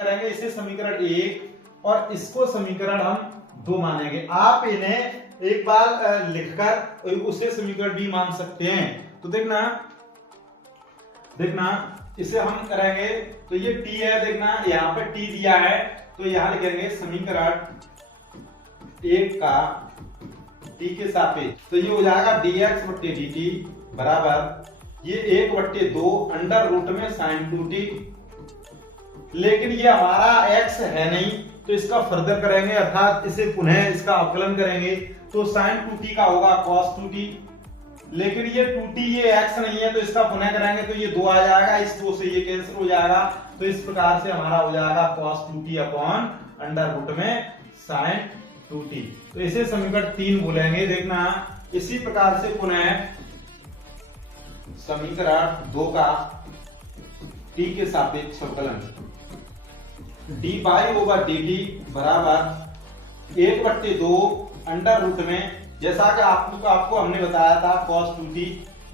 करेंगे इसे समीकरण 1 और इसको समीकरण हम 2 मानेंगे। आप इन्हें एक बार लिखकर उसे समीकरण b मान सकते हैं। तो देखना इसे हम करेंगे तो ये t है, देखना यहाँ पे t दिया है तो यहाँ लिखेंगे समीकरण 1 का t के सापेक्ष, तो ये हो जाएगा dx बट्टे dt बराबर ये 1/2 अंडर रूट में sin 2t। लेकिन ये हमारा x है नहीं तो इसका फर्दर करेंगे, अर्थात इसे पुनः इसका अवकलन करेंगे तो sin 2t का होगा cos 2t। लेकिन ये 2t ये x नहीं है तो इसका पुनः करेंगे तो ये 2 आ जाएगा, इस 2 से ये कैंसिल हो जाएगा। तो इस प्रकार से हमारा हो जाएगा cos 2t upon under root में sin 2t। तो इसे समीकरण 3 बोलेंगे। देखना इसी प्रकार से पुनः समीकरण 2 का t के सापेक्ष अवकलन dy ओवर dt बराबर 1/2 अंडर रूट में, जैसा कि आपको हमने बताया था cos 2t,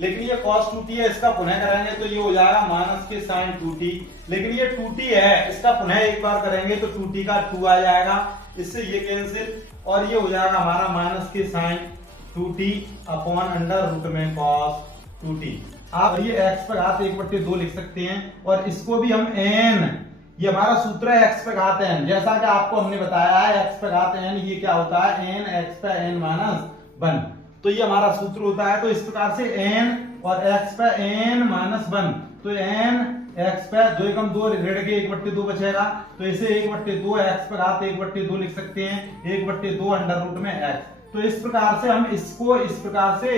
लेकिन ये cos 2t है, इसका पुनः करेंगे तो ये हो जाएगा माइनस के sin 2t। लेकिन ये 2t है, इसका पुनः एक बार करेंगे तो 2t का 2 आ जाएगा, इससे ये कैंसिल और ये हो जाएगा हमारा माइनस के sin 2t upon under root में cos 2t। आप ये x पर घात 1/2 लिख सकते हैं और इसको भी हम n, ये हमारा सूत्र है x पे घात n, जैसा कि आपको हमने बताया है x पे घात n ये क्या होता है n x पे n माइनस 1, तो ये हमारा सूत्र होता है। तो इस प्रकार से n और x पे n माइनस 1, तो n x पे 2 एकम 2 ऋण के 1/2 बचेगा तो इसे 1/2 x पे घात 1/2 लिख सकते हैं 1/2 अंडर रूट में x। तो इस प्रकार से हम इसको इस प्रकार से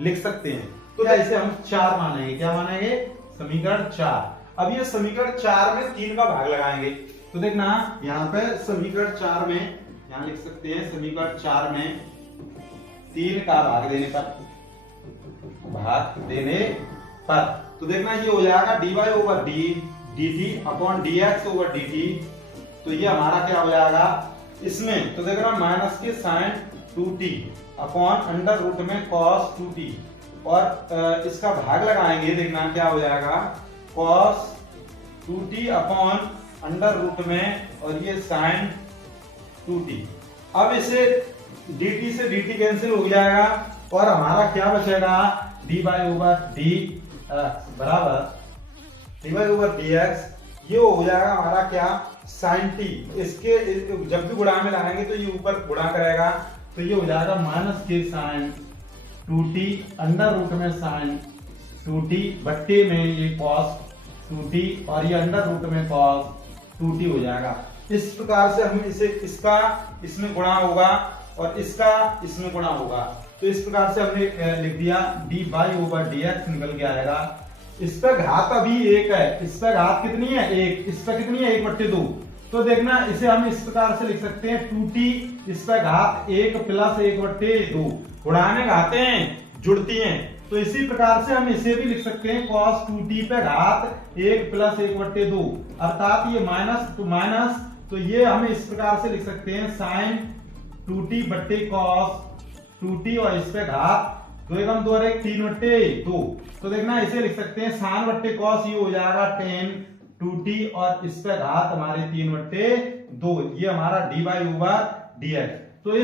लिख सकते हैं। तो इसे हम 4 मानेंगे, क्या मानेंगे समीकरण 4। अब ये समीकरण 4 में 3 का भाग लगाएंगे तो देखना यहाँ पे समीकरण 4 में यहाँ लिख सकते हैं समीकरण 4 में 3 का भाग देने पर तो देखना ये हो जाएगा dy over dt upon dx over dt। तो ये हमारा क्या हो जाएगा इसमें, तो देखना माइनस के sin 2t upon under root में cos 2t और इसका भाग लगाएंगे, देखना क्या हो जाएगा cos 2t upon under root में और ये sin 2t। अब इसे dt से dt कैंसिल हो जाएगा और हमारा क्या बचेगा dy ओवर dx बराबर dy ओवर dx, ये हो जाएगा हमारा क्या sin t। इसके जब भी गुणा में लाएंगे तो ये ऊपर गुणा करेगा तो ये हो जाएगा माइनस के sin 2t अंडर रूट में sin 2t बट्टे में ये cos 2t और ये अंडर रूट में cos 2t हो जाएगा। इस प्रकार से हम इसे इसका इसमें गुणा होगा और इसका इसमें गुणा होगा। तो इस प्रकार से हमने लिख दिया dy ओवर dx निकल के आएगा। इस पर घात अभी 1 है, इस पर घात कितनी है 1, इस पर कितनी है 1/2। तो देखना इसे हम इस प्रकार से लिख सकते हैं 2t इस पर घात 1 प्लस 1/2, गुणाने घाते हैं जुड़ती हैं, तो इसी प्रकार से हम इसे भी लिख सकते हैं cos 2t पे घात 1 प्लस 1/2, अर्थात ये माइनस तो माइनस, तो ये हम इस प्रकार से लिख सकते हैं sin 2t बट्टे cos 2t और इस पे घात 2 एकम 2 और 1 3/2। तो देखना इसे लिख सकते हैं sin बट्टे cos, ये हो जाएगा tan 2t और इस पे घात हमारे 3/2, ये हमारा dy ओवर dx। तो इस